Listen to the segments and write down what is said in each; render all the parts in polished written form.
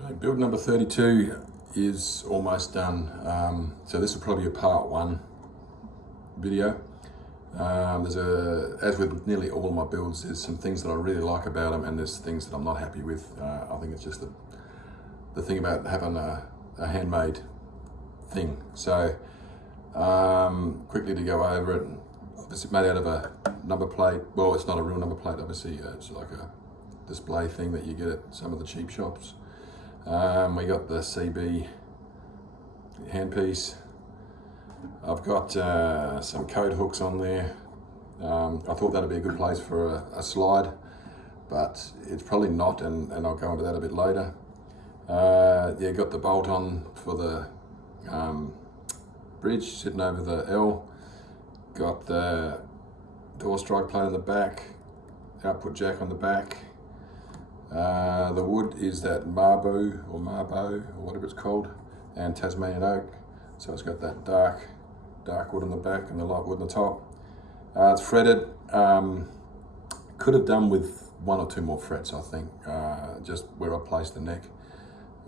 Right, build number 32 is almost done. So this will probably be a part one video. As with nearly all of my builds, there's some things that I really like about them and there's things that I'm not happy with. I think it's just the thing about having a handmade thing. So quickly to go over it, obviously made out of a number plate. Well, it's not a real number plate, obviously. It's like a display thing that you get at some of the cheap shops. We got the CB handpiece. I've got some coat hooks on there. I thought that'd be a good place for a slide, but it's probably not, and I'll go into that a bit later. Yeah, got the bolt on for the bridge sitting over the L. Got the door strike plate on the back, output jack on the back. The wood is that Marbo or whatever it's called, and Tasmanian oak. So it's got that dark wood on the back and the light wood on the top. It's fretted. Could have done with one or two more frets, I think. Just where I placed the neck, it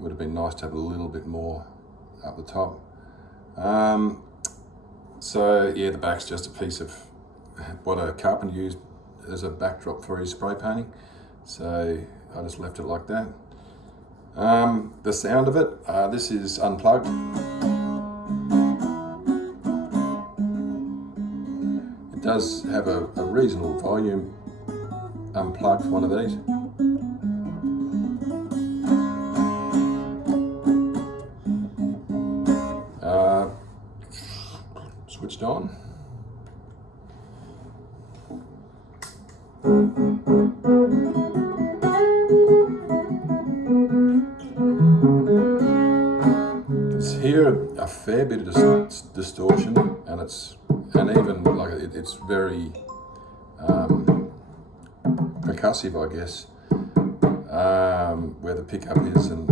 would have been nice to have a little bit more up the top. So yeah, the back's just a piece of what a carpenter used as a backdrop for his spray painting. So I just left it like that. The sound of it, this is unplugged. It does have a reasonable volume unplugged for one of these. Switched on. Hear a fair bit of distortion, and even like it's very percussive, I guess, where the pickup is, and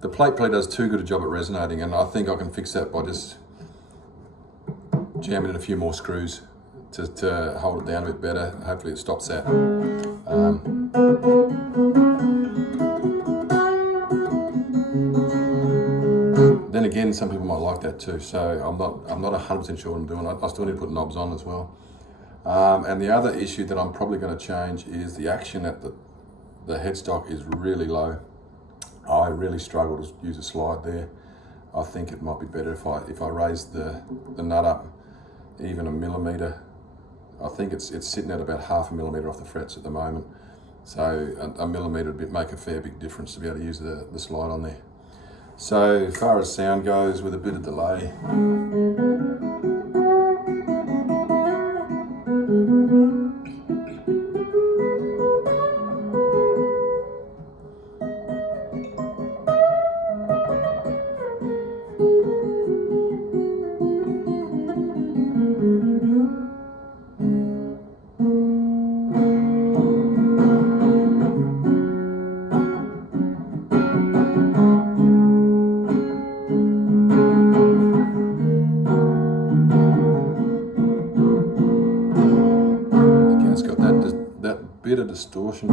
the plate probably does too good a job at resonating, and I think I can fix that by just jamming in a few more screws to hold it down a bit better. Hopefully it stops that. Then again, some people might like that too, so I'm not 100% sure what I'm doing. I still need to put knobs on as well. And the other issue that I'm probably going to change is the action at the headstock is really low. I really struggle to use a slide there. I think it might be better if I raise the nut up even a millimetre. I think it's sitting at about 0.5 millimetre off the frets at the moment. So a millimetre would make a fair big difference to be able to use the slide on there. So as far as sound goes, with a bit of delay, bit of distortion.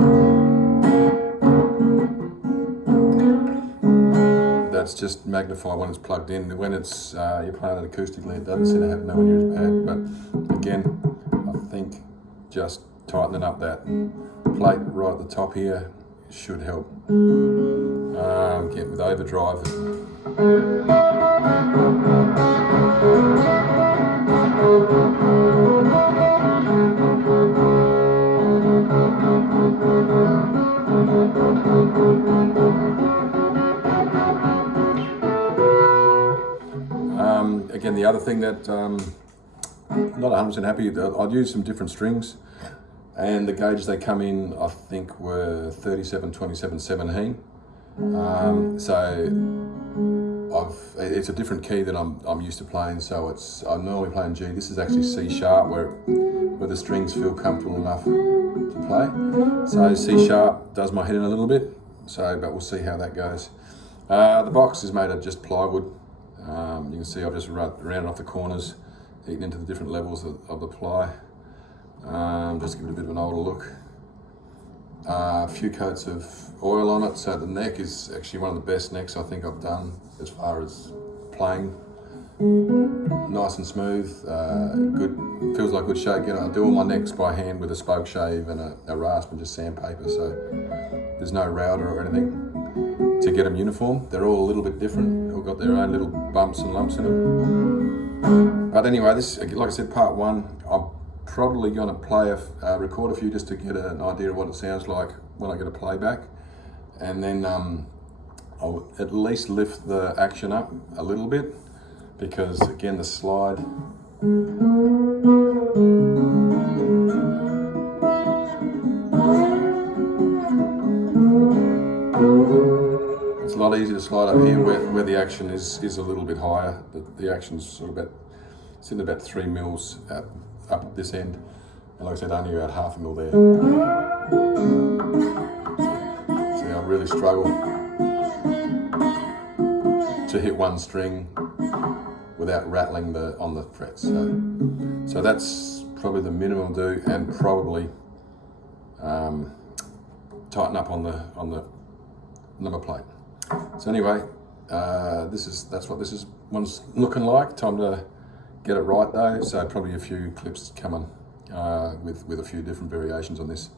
That's just magnified when it's plugged in. When it's you're playing it acoustically, it doesn't seem to have nowhere near as bad. But again, I think just tightening up that plate right at the top here should help. Get with overdrive. Again, the other thing that not 100% happy, I'd use some different strings, and the gauges they come in, I think, were 37, 27, 17. So it's a different key that I'm used to playing. So I'm normally playing G. This is actually C sharp, where the strings feel comfortable enough to play. So C sharp does my head in a little bit. But we'll see how that goes. The box is made of just plywood. You can see I've just rounded off the corners, eaten into the different levels of the ply. Just give it a bit of an older look. a few coats of oil on it. So the neck is actually one of the best necks I think I've done as far as playing. Nice and smooth, good, feels like good shake. You know, I do all my necks by hand with a spoke shave and a rasp and just sandpaper, so there's no router or anything to get them uniform. They're all a little bit different, all got their own little bumps and lumps in them. But anyway, this, like I said, part one. I'm probably going to record a few just to get an idea of what it sounds like when I get a playback, and then I'll at least lift the action up a little bit, because again the slide it's a lot easier to slide up here where the action is a little bit higher. The action's sort of it's in about 3 mils up at this end, and like I said, only about half a mil there. See, I really struggle to hit one string without rattling on the frets. So that's probably the minimum I'll do, and probably tighten up on the number plate. So anyway, that's what this one's looking like. Time to get it right though. So probably a few clips coming with a few different variations on this.